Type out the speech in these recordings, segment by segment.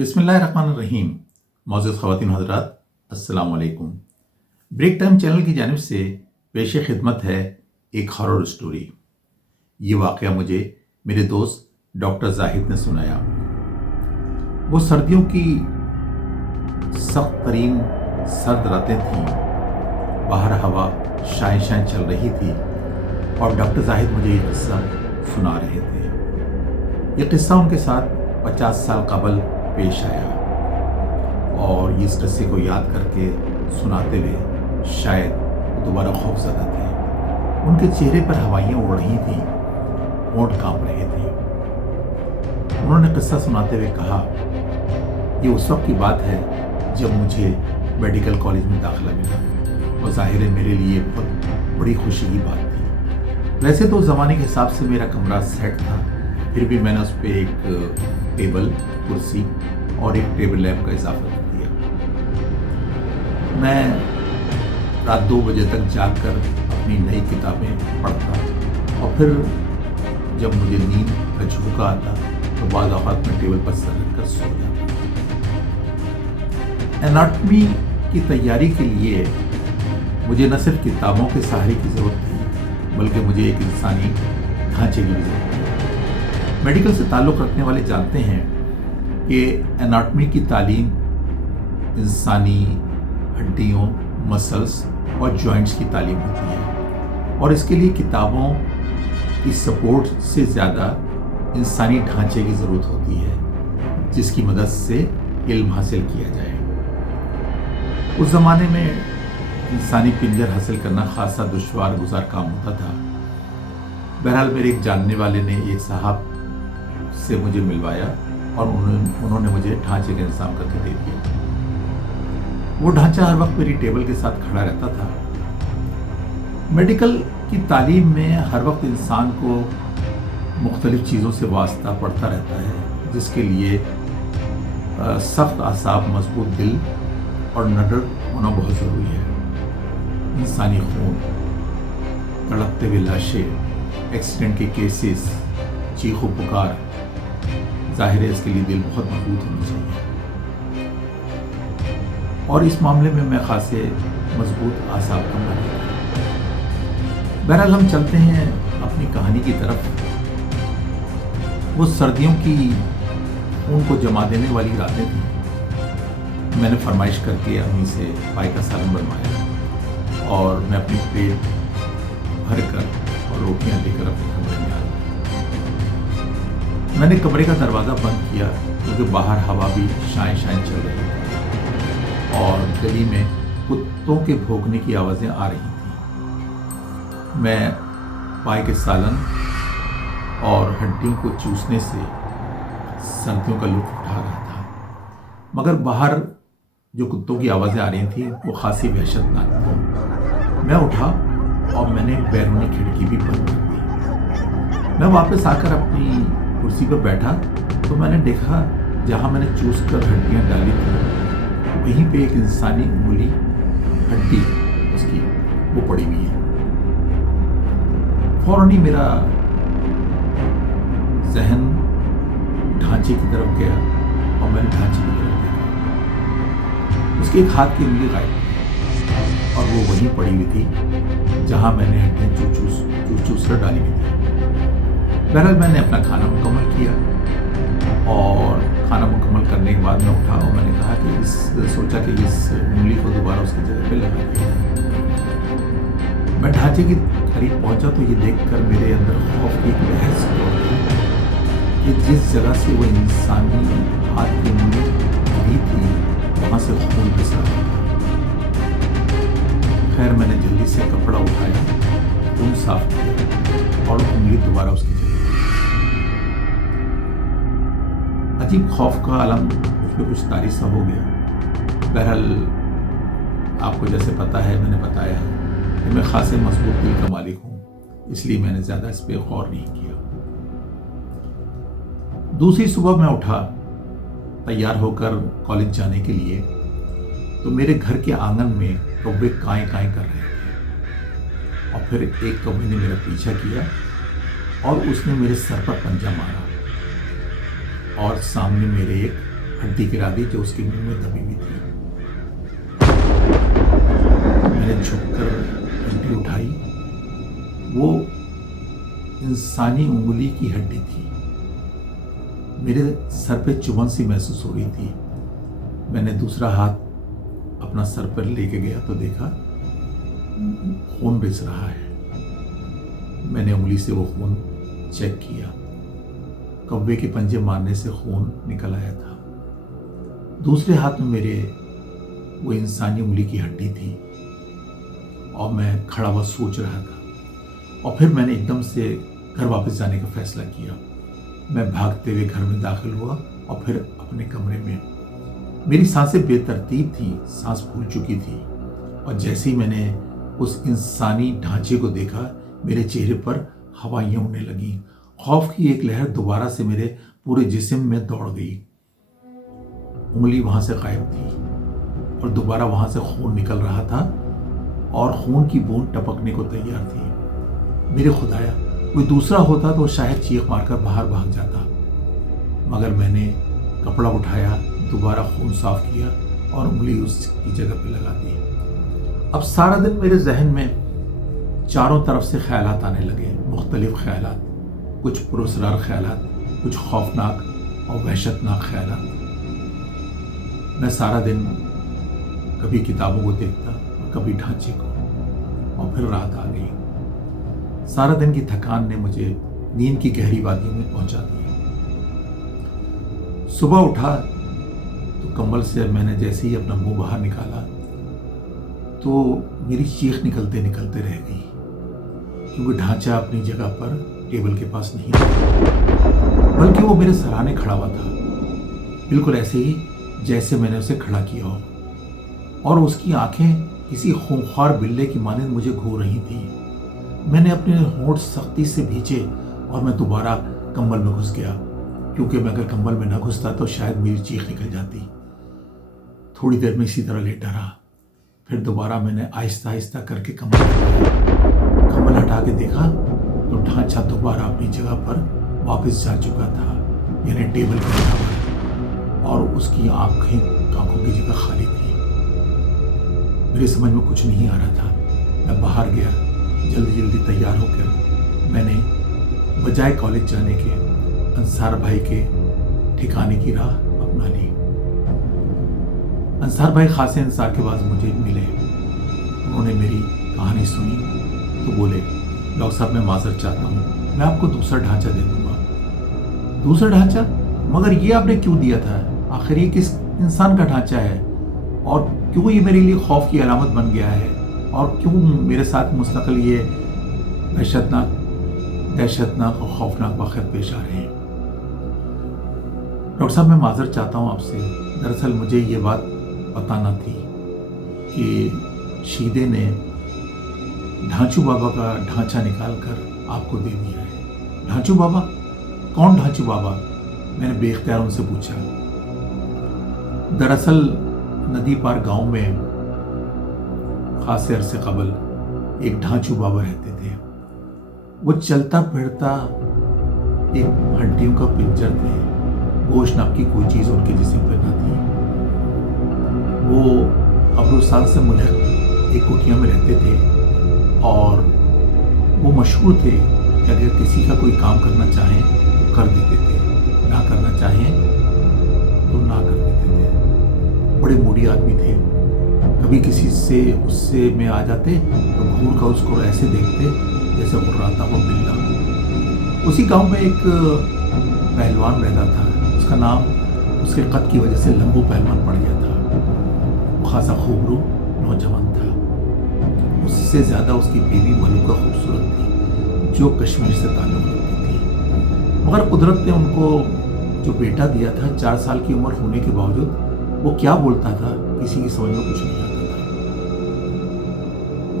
बिस्मिल्लाहिर्रहमानिर्रहीम। मौजूद ख़वातीन हज़रात, अस्सलाम वालेकुम। ब्रेक टाइम चैनल की जानिब से पेश खिदमत है एक हॉरर स्टोरी। ये वाक़या मुझे मेरे दोस्त डॉक्टर जाहिद ने सुनाया। वो सर्दियों की सख्त तरीन सर्द रातें थीं, बाहर हवा शाएं शाएं चल रही थी और डॉक्टर जाहिद मुझे ये किस्सा सुना रहे थे। ये किस्सा उनके साथ 50 साल कबल पेश आया और इस किस्से को याद करके सुनाते हुए शायद वो दोबारा खौफज़दा थे। उनके चेहरे पर हवाइयाँ उड़ रही थीं, होंठ कांप रहे थे। उन्होंने किस्सा सुनाते हुए कहा, ये उस वक्त की बात है जब मुझे मेडिकल कॉलेज में दाखिला मिला और ज़ाहिर है मेरे लिए बहुत बड़ी खुशी की बात थी। वैसे तो ज़माने के हिसाब से मेरा कमरा सेट था, फिर भी मैंने उस पर एक टेबल, कुर्सी और एक टेबल लैंप का इजाफा कर दिया। मैं रात 2 बजे तक जाकर अपनी नई किताबें पढ़ता और फिर जब मुझे नींद का झोंका आता तो बाद औक़ात में टेबल पर सर रखकर सो जाता। एनाटॉमी की तैयारी के लिए मुझे न सिर्फ किताबों के सहारे की ज़रूरत थी बल्कि मुझे एक इंसानी ढांचे की भी ज़रूरत थी। मेडिकल से ताल्लुक़ रखने वाले जानते हैं कि एनाटॉमी की तालीम इंसानी हड्डियों, मसल्स और जॉइंट्स की तालीम होती है और इसके लिए किताबों की सपोर्ट से ज़्यादा इंसानी ढांचे की ज़रूरत होती है जिसकी मदद से इल्म हासिल किया जाए। उस ज़माने में इंसानी पिंजर हासिल करना खासा दुश्वार गुजार काम होता था। बहरहाल मेरे एक जानने वाले ने एक साहब से मुझे मिलवाया और उन्होंने मुझे ढांचे का इंतजाम करके दे दिया। वो ढांचा हर वक्त मेरी टेबल के साथ खड़ा रहता था। मेडिकल की तालीम में हर वक्त इंसान को मुख्तलिफ चीज़ों से वास्ता पड़ता रहता है जिसके लिए सख्त आसाब, मजबूत दिल और नडर होना बहुत ज़रूरी है। इंसानी खून, तड़पते हुए लाशें, एक्सीडेंट के केसेस, चीखो पुकार, ज़ाहिर है इसके लिए दिल बहुत मजबूत होना चाहिए और इस मामले में मैं खासे मजबूत आसाब का मालिक हूँ। बहरहाल हम चलते हैं अपनी कहानी की तरफ। वो सर्दियों की खून को जमा देने वाली रातें थी। मैंने फरमाइश करके अम्मी से पाई का सालन बनवाया और मैं अपनी प्लेट भर कर और रोटियां लेकर अपने कमरे में आ गया। मैंने कमरे का दरवाज़ा बंद किया क्योंकि बाहर हवा भी शाएं शाएं चल रही थी और गली में कुत्तों के भौंकने की आवाज़ें आ रही थीं। मैं पाई के सालन और हड्डियों को चूसने से सर्दियों का लुत्फ़ उठा रहा था, मगर बाहर जो कुत्तों की आवाज़ें आ रही थी वो खासी वहशतनाक थी। मैं उठा और मैंने बैरूनी खिड़की भी बंद कर दी। मैं वापस आकर अपनी कुर्सी पर बैठा तो मैंने देखा जहाँ मैंने चूस कर हड्डियाँ डाली थी वहीं पे एक इंसानी उंगली, हड्डी उसकी वो पड़ी हुई है। फौरन ही मेरा जहन ढांचे की तरफ गया और मैंने ढांचे की तरफ देखा। उसके एक हाथ की उंगली गायब थी और वो वहीं पड़ी हुई थी जहाँ मैंने हड्डियाँ चूस कर डाली हुई थी। बहरहाल मैंने अपना खाना मुकम्मल किया और खाना मुकम्मल करने के बाद मैं उठा और मैंने कहा कि सोचा कि इस उंगली को दोबारा उसकी जगह पे लगा दिया। मैं ढांचे की करीब पहुंचा तो ये देखकर मेरे अंदर खौफ की एक लहर सी दौड़ गई कि जिस जगह से वो इंसानी हाथ की उंगली गिरी थी वहाँ से खून रिस रहा था। खैर मैंने जल्दी से कपड़ा उठाया, खून साफ किया और उंगली दोबारा उसकी जगह। अजीब खौफ का आलम उसमें कुछ तारी सा हो गया। बहरहाल आपको जैसे पता है, मैंने बताया है कि मैं खासे मजबूत दिल का मालिक हूँ, इसलिए मैंने ज़्यादा इस पर गौर नहीं किया। दूसरी सुबह मैं उठा तैयार होकर कॉलेज जाने के लिए तो मेरे घर के आंगन में कौवे काएं काएं कर रहे थे और फिर एक कौवे ने मेरा पीछा किया और उसने मेरे सर पर पंजा मारा और सामने मेरे एक हड्डी गिरा दी जो उसके मुंह में दबी हुई थी। मैंने झुककर हड्डी उठाई। वो इंसानी उंगली की हड्डी थी। मेरे सर पे चुभन सी महसूस हो रही थी। मैंने दूसरा हाथ अपना सर पर लेके गया तो देखा खून रिस रहा है। मैंने उंगली से वो खून चेक किया। कौवे के पंजे मारने से खून निकल आया था। दूसरे हाथ में मेरे वो इंसानी उंगली की हड्डी थी और मैं खड़ा हुआ सोच रहा था। और फिर मैंने एकदम से घर वापस जाने का फैसला किया। मैं भागते हुए घर में दाखिल हुआ और फिर अपने कमरे में। मेरी सांसें बेतरतीब थी, सांस फूल चुकी थी। और जैसे ही मैंने उस इंसानी ढांचे को देखा, मेरे चेहरे पर हवाइयाँ उड़ने लगीं। खौफ की एक लहर दोबारा से मेरे पूरे जिस्म में दौड़ गई। उंगली वहां से गायब थी और दोबारा वहां से खून निकल रहा था और खून की बूंद टपकने को तैयार थी। मेरे खुदाया, कोई दूसरा होता तो शायद चीख मारकर बाहर भाग जाता, मगर मैंने कपड़ा उठाया, दोबारा खून साफ किया और उंगली उसकी जगह पे लगा दी। अब सारा दिन मेरे जहन में चारों तरफ से ख्यालात आने लगे, मुख्तलिफ ख्यालात, कुछ पुरस्कार ख्यालात, कुछ खौफनाक और वहशतनाक ख्यालात। मैं सारा दिन कभी किताबों को देखता और कभी ढांचे को, और फिर रात आ गई। सारा दिन की थकान ने मुझे नींद की गहरी वादियों में पहुंचा दिया। सुबह उठा तो कंबल से मैंने जैसे ही अपना मुंह बाहर निकाला तो मेरी चीख निकलते निकलते रह गई, क्योंकि ढांचा अपनी जगह पर टेबल के पास नहीं था, बल्कि वो मेरे सराहने खड़ा हुआ था, बिल्कुल ऐसे ही जैसे मैंने उसे खड़ा किया हो। और उसकी आंखें किसी खूंखार बिल्ले की मानंद मुझे घूर रही थी। मैंने अपने होंठ सख्ती से भींचे और मैं दोबारा कंबल में घुस गया, क्योंकि मैं अगर कंबल में न घुसता तो शायद मेरी चीख निकल जाती। थोड़ी देर में इसी तरह लेटा रहा। फिर दोबारा मैंने आहिस्ता आहिस्ता करके कंबल हटा के देखा तो ढांचा दोबारा अपनी जगह पर वापस जा चुका था, यानी टेबल के बराबर, और उसकी आंखों की जगह खाली थी। मेरे समझ में कुछ नहीं आ रहा था। मैं बाहर गया, जल्दी जल्दी तैयार होकर मैंने बजाय कॉलेज जाने के अंसार भाई के ठिकाने की राह अपना ली। अंसार भाई खासे अंसार के बाद मुझे मिले। उन्होंने मेरी कहानी सुनी तो बोले, डॉक्टर साहब मैं माजरत चाहता हूँ, मैं आपको दूसरा ढांचा दे दूंगा। दूसरा ढांचा? मगर ये आपने क्यों दिया था? आखिर ये किस इंसान का ढांचा है और क्यों ये मेरे लिए खौफ की अलामत बन गया है, और क्यों मेरे साथ मुस्तकिल ये दहशतनाक और खौफनाक वक़्त पेश आ रहे हैं? डॉक्टर साहब मैं माजरत चाहता हूँ आपसे। दरअसल मुझे ये बात पता न थी कि शीदे ने ढांचू बाबा का ढांचा निकाल कर आपको दे दिया है। ढांचू बाबा? कौन ढांचू बाबा? मैंने बेख्तियार उनसे पूछा। दरअसल नदी पार गांव में खासे अरसे कबल एक ढांचू बाबा रहते थे। वो चलता फिरता एक हड्डियों का पिंजर थे। गोश्त नाम की कोई चीज़ उनके जिस्म पर न थी। वो कब्रिस्तान से मुल्हक एक कुटिया में रहते थे और वो मशहूर थे कि अगर किसी का कोई काम करना चाहें तो कर देते थे, ना करना चाहें तो ना कर देते थे। बड़े मूडी आदमी थे। कभी किसी से उससे में आ जाते तो घूर कर उसको ऐसे देखते जैसे घुर्राता हुआ बिल्ला। उसी गांव में एक पहलवान रहता था। उसका नाम उसके कद की वजह से लंबू पहलवान पड़ गया था। वो खासा खूबरू नौजवान था। उससे ज़्यादा उसकी बीवी मलूका खूबसूरत थी, जो कश्मीर से ताल्लुक़ रखती थी। मगर कुदरत ने उनको जो बेटा दिया था, 4 साल की उम्र होने के बावजूद वो क्या बोलता था किसी की समझ में कुछ नहीं आता था।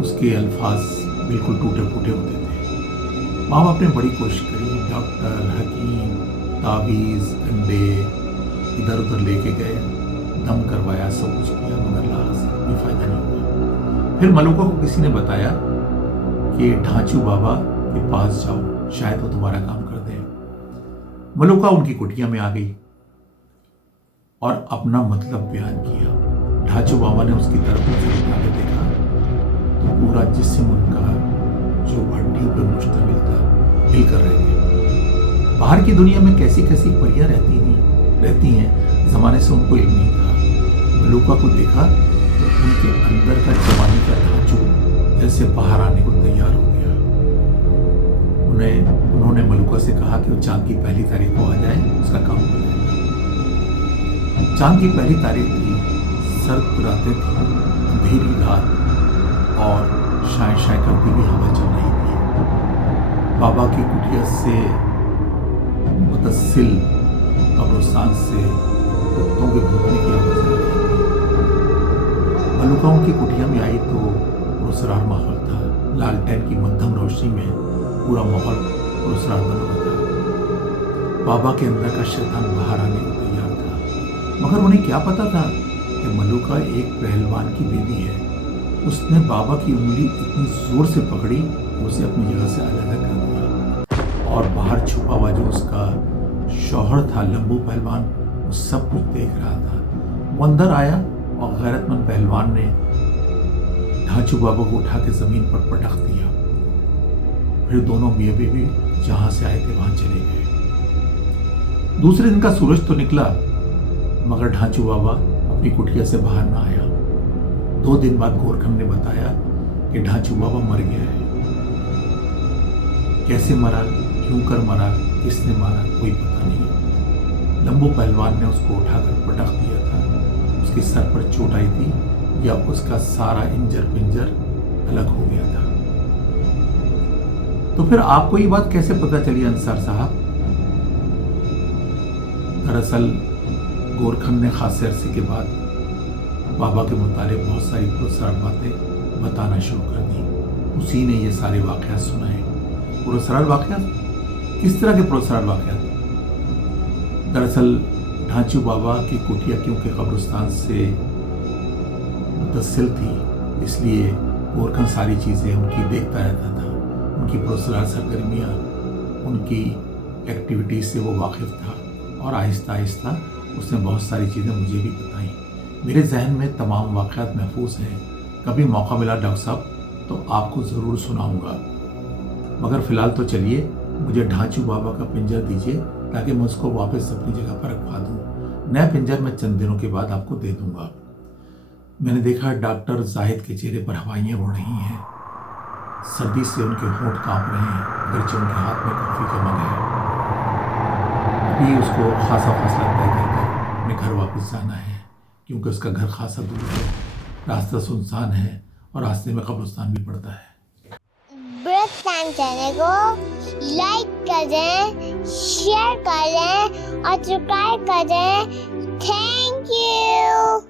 उसके अल्फाज बिल्कुल टूटे फूटे होते थे। माँ बाप ने बड़ी कोशिश करी, डॉक्टर, हकीम, तावीज़, अंडे इधर उधर लेके गए, दम करवाया, सब कुछ किया, मगर लाज कोई फ़ायदा नहीं हुआ। फिर मलूका को किसी ने बताया कि ढांचू बाबा के पास जाओ, शायद वो तुम्हारा काम कर दे। मलूका उनकी कुटिया में आ गई। اور اپنا مطلب بیان کیا۔ ڈھانچو بابا نے اس کی طرف نظر دیکھا تو پورا جسم ان کا جو ہڈیوں پر مشتمل تھا ہل کر رہ گیا۔ باہر کی دنیا میں کیسی کیسی پریاں رہتی ہیں، زمانے سے ان کو علم نہیں تھا۔ ملوکا کو دیکھا تو ان کے اندر کا جوانی کا ڈھانچو جیسے باہر آنے کو تیار ہو گیا۔ انہوں نے ملوکا سے کہا کہ وہ چاند کی پہلی تاریخ کو آ جائے، اس کا کام ہو جائے گا۔ چاند کی پہلی تاریخ تھی، سرد راتیں تھیں، اندھیری رات اور شائیں شائیں کرتی ہوئی ہوا چل رہی تھی۔ بابا کی کٹیا سے متصل قبرستان سے کتوں کے بھونکنے کی آواز آ رہی تھی۔ ملوکا ان کی کٹیا میں آئی تو پراسرار ماحول تھا۔ لالٹین کی مدھم روشنی میں پورا ماحول پراسرار بنا ہوا تھا۔ بابا کے اندر کا شیطان باہر آنے کو تیار تھا، مگر انہیں کیا پتا تھا کہ ملوکا ایک پہلوان کی بیوی ہے۔ اس نے بابا کی انگلی اتنی زور سے پکڑی کہ اسے اپنی جگہ سے علیحدہ کر دیا، اور باہر چھپا ہوا جو اس کا شوہر تھا لمبو پہلوان، وہ سب کچھ دیکھ رہا تھا۔ وہ اندر آیا اور غیرت مند پہلوان نے ڈھانچو بابا کو اٹھا کے زمین پر پٹخ دیا۔ پھر دونوں میاں بیوی جہاں سے آئے تھے وہاں چلے گئے۔ دوسرے دن کا سورج تو نکلا، مگر ڈھانچو بابا اپنی کٹیا سے باہر نہ آیا۔ 2 دن بعد گورکھن نے بتایا کہ ڈھانچو بابا مر گیا ہے۔ کیسے مرا، کیوں کر مرا، کس نے مارا، کوئی پتہ نہیں۔ لمبو پہلوان نے اس کو اٹھا کر پٹخ دیا تھا۔ اس کے سر پر چوٹ آئی تھی یا اس کا سارا انجر پنجر الگ ہو گیا تھا؟ تو پھر آپ کو یہ بات کیسے پتہ چلی انصار صاحب؟ دراصل گورکھن نے خاصے عرصے کے بعد بابا کے متعلق بہت ساری پراسرار باتیں بتانا شروع کر دی۔ اسی نے یہ سارے واقعات سنائے۔ پراسرار واقعات؟ کس طرح کے پراسرار واقعات؟ دراصل ڈھانچو بابا کی کٹیا کیونکہ قبرستان سے متصل تھی، اس لیے گورکھن ساری چیزیں ان کی دیکھتا رہتا تھا۔ ان کی پراسرار سرگرمیاں، ان کی ایکٹیویٹیز سے وہ واقف تھا، اور آہستہ آہستہ اس نے بہت ساری چیزیں مجھے بھی بتائیں۔ میرے ذہن میں تمام واقعات محفوظ ہیں۔ کبھی موقع ملا ڈاکٹر صاحب تو آپ کو ضرور سناؤں گا، مگر فی الحال تو چلیے مجھے ڈھانچو بابا کا پنجر دیجیے تاکہ میں اس کو واپس اپنی جگہ پر رکھوا دوں۔ نیا پنجر میں چند دنوں کے بعد آپ کو دے دوں گا۔ میں نے دیکھا ڈاکٹر زاہد کے چہرے پر ہوائیاں اڑ رہی ہیں، سردی سے ان کے ہونٹ کانپ رہے ہیں، اگرچہ ان کے ہاتھ میں کافی کا مگ ہے۔ ابھی اس کو خاصا فاصلہ طے کر کر اپنے گھر واپس جانا ہے، کیونکہ اس کا گھر خاصا دور ہے، راستہ سنسان ہے اور راستے میں قبرستان بھی پڑتا ہے۔ بریک ٹائم چینل کو لائک کریں، شیئر کریں اور سبسکرائب کریں۔ Thank you.